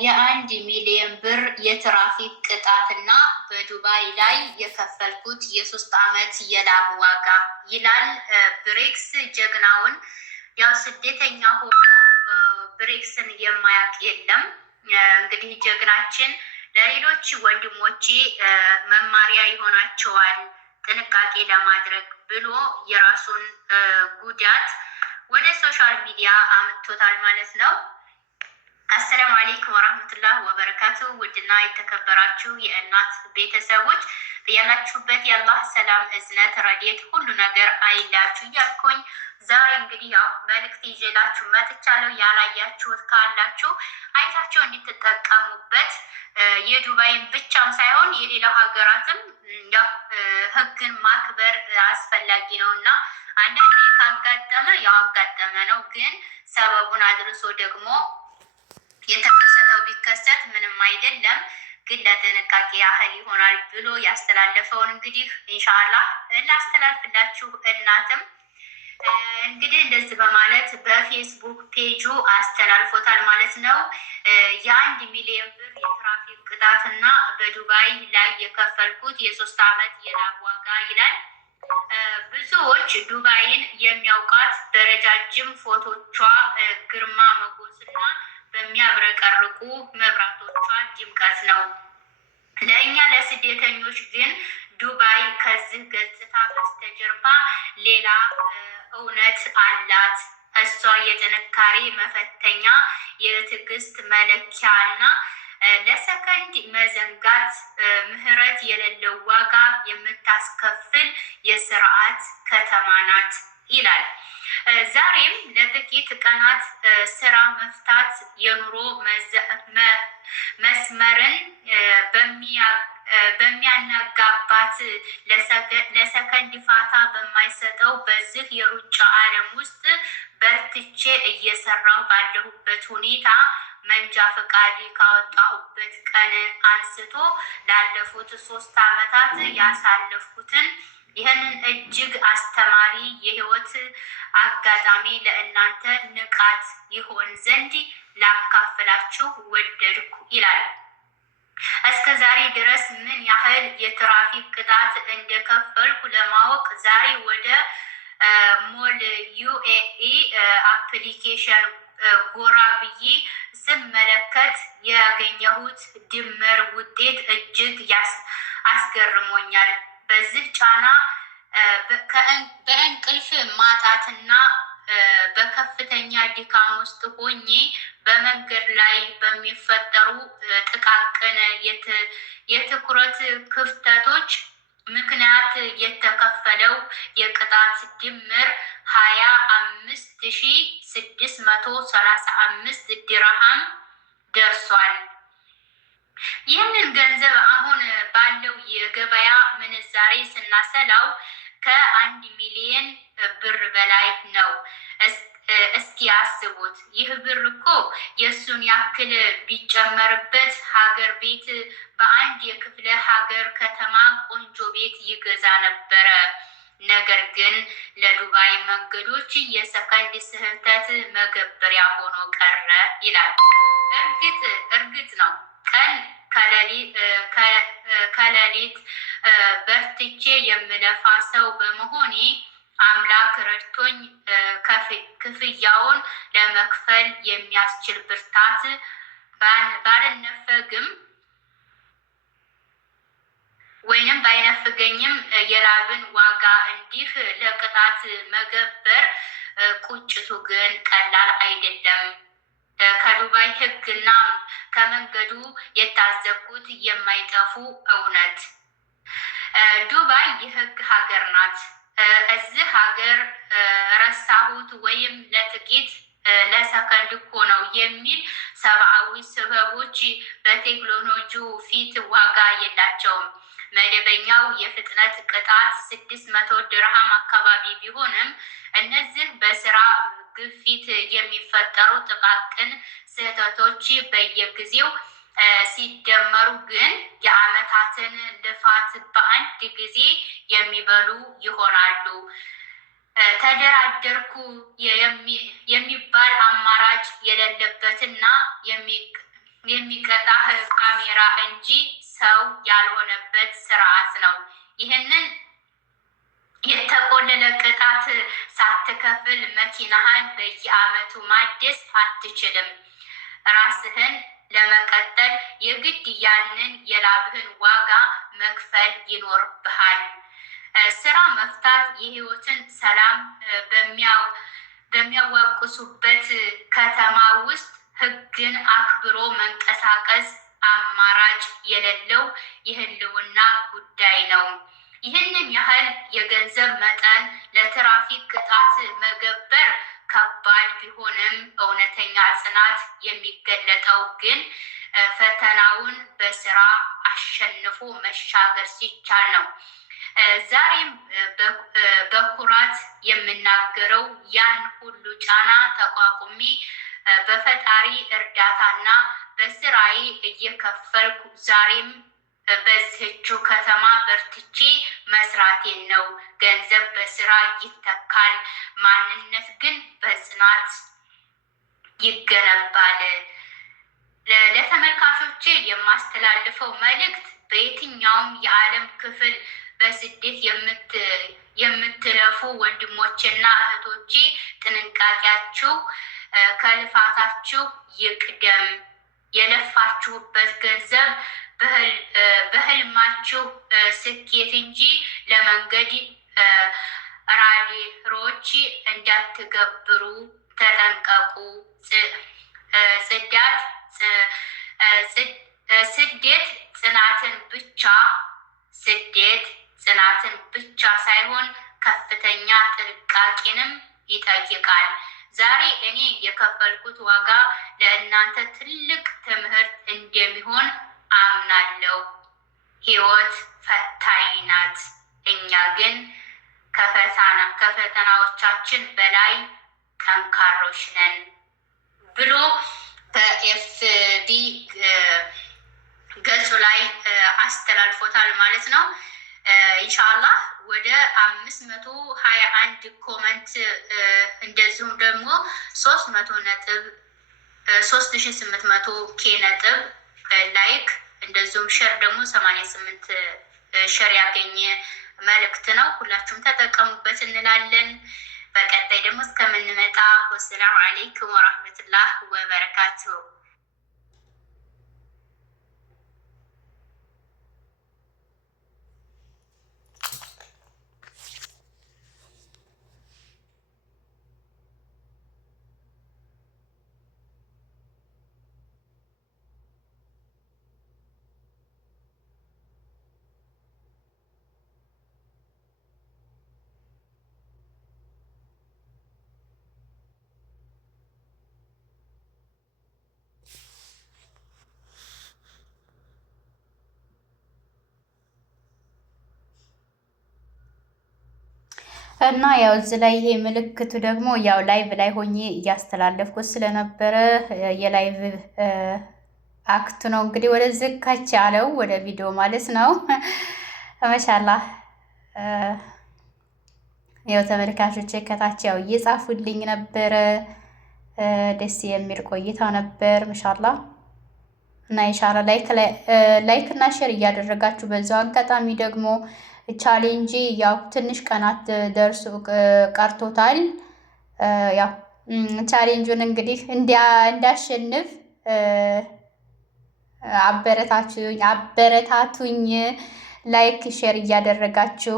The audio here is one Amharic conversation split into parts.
የአንድ ሚሊዮን ብር የትራፊክ ቅጣትና በዱባይ ላይ የከፈልኩት የሶስት ዓመት የላብ ዋጋ ይላል ብሬክስ። ጀግናውን ያው ስደተኛ ሆኖ ብሬክስን የማያውቅ የለም። እንግዲህ ጀግናችን ለሌሎች ወንድሞቼ መማሪያ ይሆናቸዋል ጥንቃቄ ለማድረግ ብሎ የራሱን ጉዳት ወደ ሶሻል ሚዲያ አምጥቶታል ማለት ነው። አሰላሙ አለይኩም ወራህመቱላህ ወበረካቱ። ውድና የተከበራችሁ የእናት ቤተሰቦች ያላችሁበት የአላህ ሰላም እዝነት ረድኤት ሁሉ ነገር አይላችሁ እያልኩኝ ዛሬ እንግዲህ ያው መልእክት ይዤላችሁ መጥቻለሁ። ያላያችሁት ካላችሁ አይታችሁ እንድትጠቀሙበት የዱባይን ብቻም ሳይሆን የሌላው ሀገራትም ያው ህግን ማክበር አስፈላጊ ነው እና አንዳንዴ ካጋጠመ ያው አጋጠመ ነው፣ ግን ሰበቡን አድርሶ ደግሞ የተከሰተው ቢከሰት ምንም አይደለም፣ ግን ለጥንቃቄ ያህል ይሆናል ብሎ ያስተላለፈውን እንግዲህ ኢንሻአላህ ላስተላልፍላችሁ። እናትም እንግዲህ እንደዚህ በማለት በፌስቡክ ፔጁ አስተላልፎታል ማለት ነው። የአንድ ሚሊዮን ብር የትራፊክ ቅጣትና በዱባይ ላይ የከፈልኩት የሶስት ዓመት የላብ ዋጋ ይላል። ብዙዎች ዱባይን የሚያውቃት በረጃጅም ፎቶቿ ግርማ ሞገስና በሚያብረቀርቁ መብራቶቿ ድምቀት ነው። ለእኛ ለስደተኞች ግን ዱባይ ከዚህ ገጽታ በስተጀርባ ሌላ እውነት አላት። እሷ የጥንካሬ መፈተኛ፣ የትዕግስት መለኪያ እና ለሰከንድ መዘንጋት ምህረት የሌለው ዋጋ የምታስከፍል የስርዓት ከተማ ናት ይላል። ዛሬም ለጥቂት ቀናት ስራ መፍታት የኑሮ መስመርን በሚያናጋባት ለሰከንድ ፋታ በማይሰጠው በዚህ የሩጫ ዓለም ውስጥ በርትቼ እየሰራሁ ባለሁበት ሁኔታ መንጃ ፈቃድ ካወጣሁበት ቀን አንስቶ ላለፉት 3 ዓመታት ያሳለፍኩትን ይህንን እጅግ አስተማሪ የህይወት አጋጣሚ ለእናንተ ንቃት ይሆን ዘንድ ላካፍላችሁ ወደድኩ ይላል። እስከ ዛሬ ድረስ ምን ያህል የትራፊክ ቅጣት እንደከፈልኩ ለማወቅ ዛሬ ወደ ሞል ዩኤኢ አፕሊኬሽን ጎራ ብዬ ስመለከት ያገኘሁት ድምር ውጤት እጅግ አስገርሞኛል። በዚህ ጫና በእንቅልፍ ማጣትና በከፍተኛ ድካም ውስጥ ሆኜ በመንገድ ላይ በሚፈጠሩ ጥቃቅን የትኩረት ክፍተቶች ምክንያት የተከፈለው የቅጣት ድምር 25,635 ድርሃም ደርሷል። ይህንን ገንዘብ አሁን ባለው የገበያ ምንዛሬ ስናሰላው ከ1 ሚሊዮን ብር በላይ ነው። እስኪ አስቡት። ይህ ብር እኮ የእሱን ያክል ቢጨመርበት ሀገር ቤት በአንድ የክፍለ ሀገር ከተማ ቆንጆ ቤት ይገዛ ነበረ። ነገር ግን ለዱባይ መንገዶች የሰከንድ ስህተት መገበሪያ ሆኖ ቀረ ይላል። እርግጥ ነው ቀን ከሌሊት በርትቼ የምለፋ ሰው በመሆኔ አምላክ ረድቶኝ ክፍያውን ለመክፈል የሚያስችል ብርታት ባይነፍገኝም የላብን ዋጋ እንዲህ ለቅጣት መገበር ቁጭቱ ግን ቀላል አይደለም። ከዱባይ ሕግና ከመንገዱ የታዘብኩት የማይጠፉ እውነት። ዱባይ የሕግ ሀገር ናት። እዚህ ሀገር ረሳሁት ወይም ለጥቂት ለሰከንድ እኮ ነው የሚል ሰብአዊ ሰበቦች በቴክኖሎጂው ፊት ዋጋ የላቸውም። መደበኛው የፍጥነት ቅጣት 600 ድርሃም አካባቢ ቢሆንም እነዚህ በስራ ግፊት የሚፈጠሩ ጥቃቅን ስህተቶች በየጊዜው ሲደመሩ ግን የዓመታትን ልፋት በአንድ ጊዜ የሚበሉ ይሆናሉ። ተደራደርኩ የሚባል አማራጭ የሌለበትና የሚቀጣህ ካሜራ እንጂ ሰው ያልሆነበት ስርዓት ነው። ይህንን የተቆለለ ቅጣት ሳትከፍል መኪናህን በየዓመቱ ማደስ አትችልም። ራስህን ለመቀጠል የግድ ያንን የላብህን ዋጋ መክፈል ይኖርብሃል። ስራ መፍታት የህይወትን ሰላም በሚያዋቅሱበት ከተማ ውስጥ ህግን አክብሮ መንቀሳቀስ አማራጭ የሌለው የህልውና ጉዳይ ነው። ይህንን ያህል የገንዘብ መጠን ለትራፊክ ቅጣት መገበር ከባድ ቢሆንም እውነተኛ ጽናት የሚገለጠው ግን ፈተናውን በስራ አሸንፎ መሻገር ሲቻል ነው። ዛሬም በኩራት የምናገረው ያን ሁሉ ጫና ተቋቁሜ በፈጣሪ እርዳታና በስራዬ እየከፈልኩ ዛሬም በዚህችው ከተማ በርትቼ መስራቴን ነው። ገንዘብ በስራ ይተካል፣ ማንነት ግን በጽናት ይገነባል። ለተመልካቾቼ የማስተላልፈው መልእክት በየትኛውም የዓለም ክፍል በስደት የምትለፉ ወንድሞቼና እህቶቼ ጥንቃቄያችሁ ከልፋታችሁ ይቅደም። የለፋችሁበት ገንዘብ በህልማችሁ ስኬት እንጂ ለመንገድ ራዲሮች እንዳትገብሩ ተጠንቀቁ። ስደት ጽናትን ብቻ ሳይሆን ከፍተኛ ጥንቃቄንም ይጠይቃል። ዛሬ እኔ የከፈልኩት ዋጋ ለእናንተ ትልቅ ትምህርት እንደሚሆን አምናለሁ። ህይወት ፈታኝ ናት፣ እኛ ግን ከፈተናዎቻችን በላይ ጠንካሮች ነን ብሎ በኤፍቢ ገጹ ላይ አስተላልፎታል ማለት ነው። ኢንሻአላህ ወደ 521 ኮመንት እንደዚሁም ደግሞ 3800 ኬ ነጥብ ላይክ እንደዚሁም ሸር ደግሞ 88 ሸር ያገኘ መልእክት ነው። ሁላችሁም ተጠቀሙበት እንላለን። በቀጣይ ደግሞ እስከምንመጣ ወሰላሙ አለይኩም ወራህመቱላህ ወበረካቱሁ። እና ያው እዚህ ላይ ይሄ ምልክቱ ደግሞ ያው ላይቭ ላይ ሆኜ እያስተላለፍኩት ስለነበረ የላይቭ አክቱ ነው እንግዲህ ወደዚህ ከች ያለው ወደ ቪዲዮ ማለት ነው። ማሻአላህ ያው ተመልካቾቼ ከታች ያው እየጻፉልኝ ነበረ። ደስ የሚል ቆይታ ነበር ማሻአላህ። እና ኢንሻአላህ ላይክ እና ሼር እያደረጋችሁ በዛው አጋጣሚ ደግሞ ቻሌንጅ ያው ትንሽ ቀናት ደርሶ ቀርቶታል። ያው ቻሌንጁን እንግዲህ እንዳሸንፍ አበረታቱኝ። ላይክ ሼር እያደረጋችሁ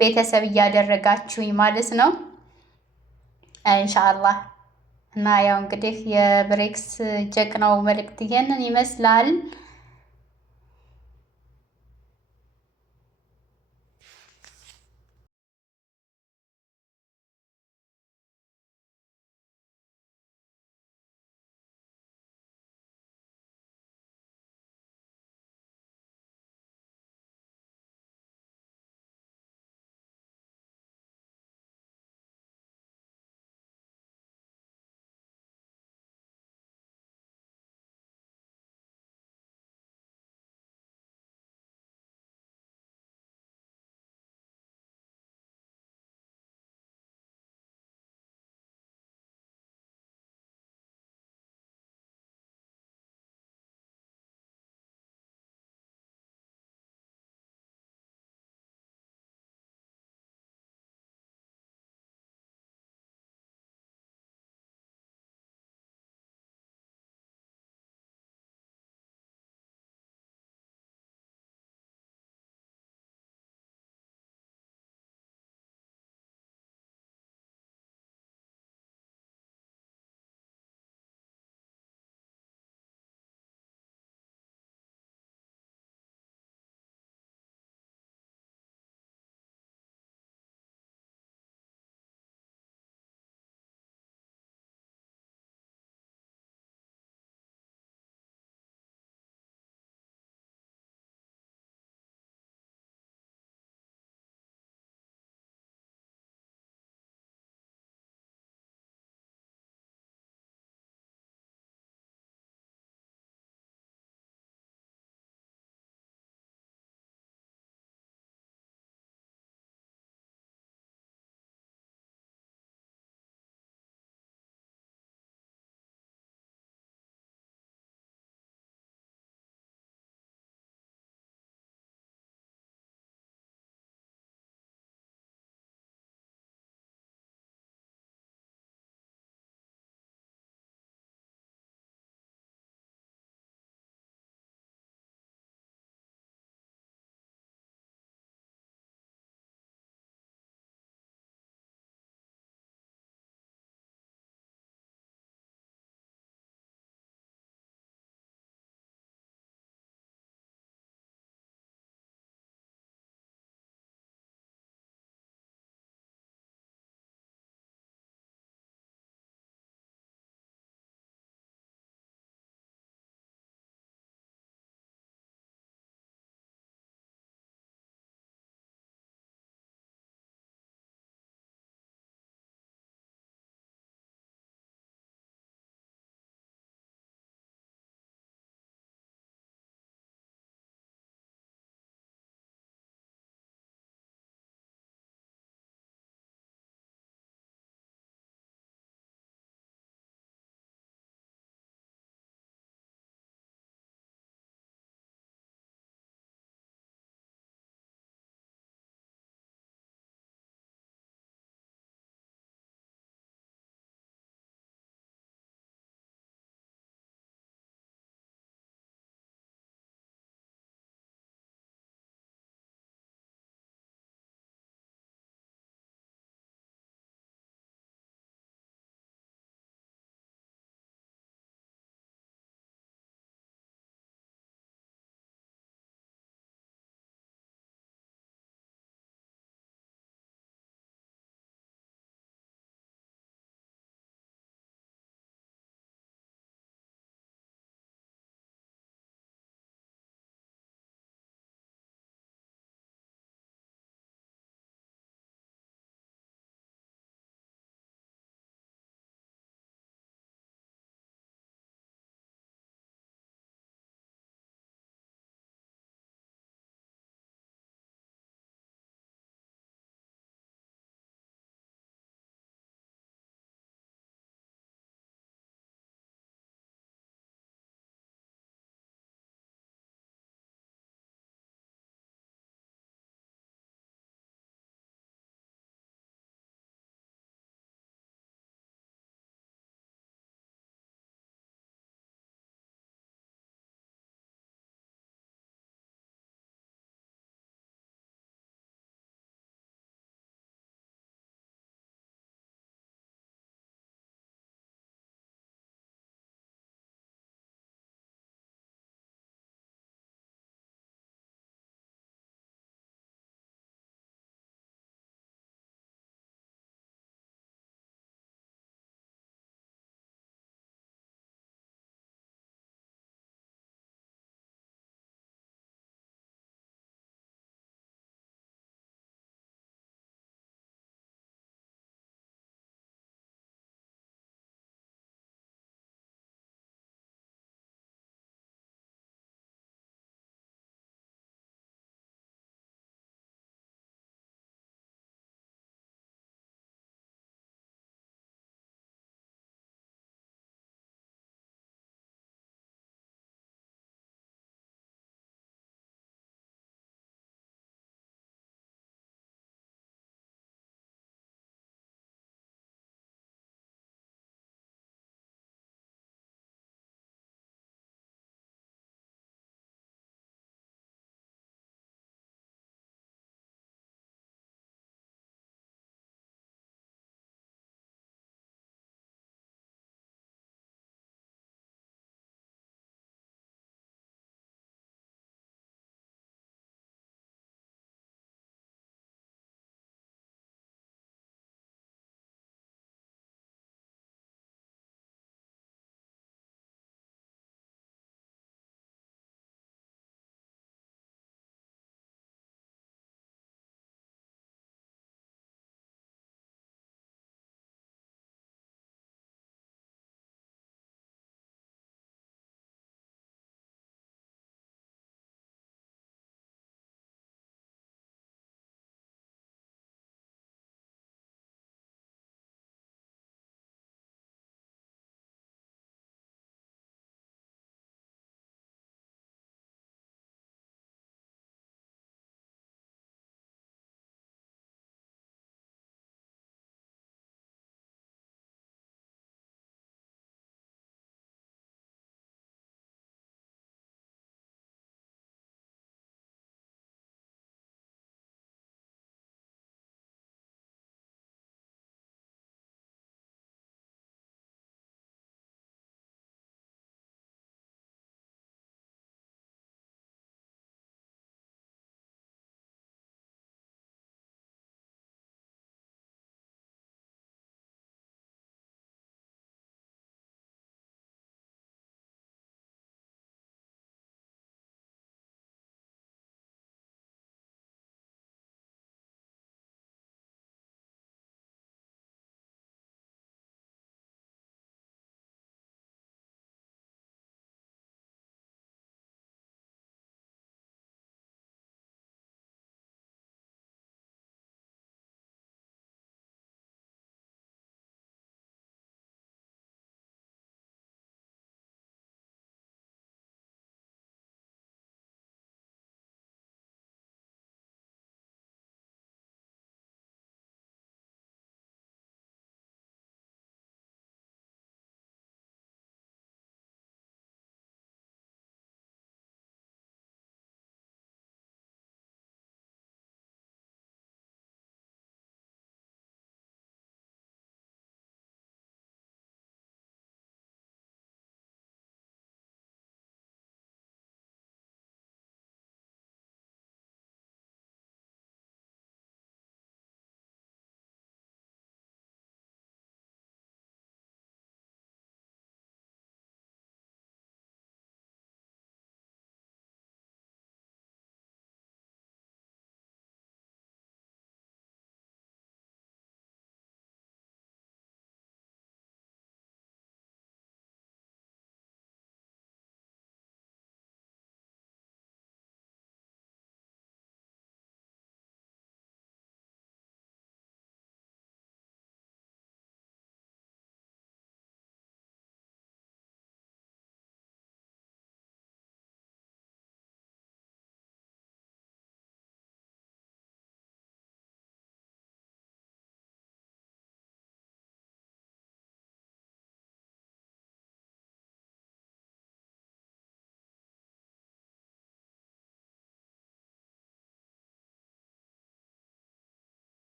ቤተሰብ እያደረጋችሁኝ ማለት ነው ኢንሻአላህ። እና ያው እንግዲህ የብሬክስ ጀግናው መልእክት ይሄንን ይመስላል።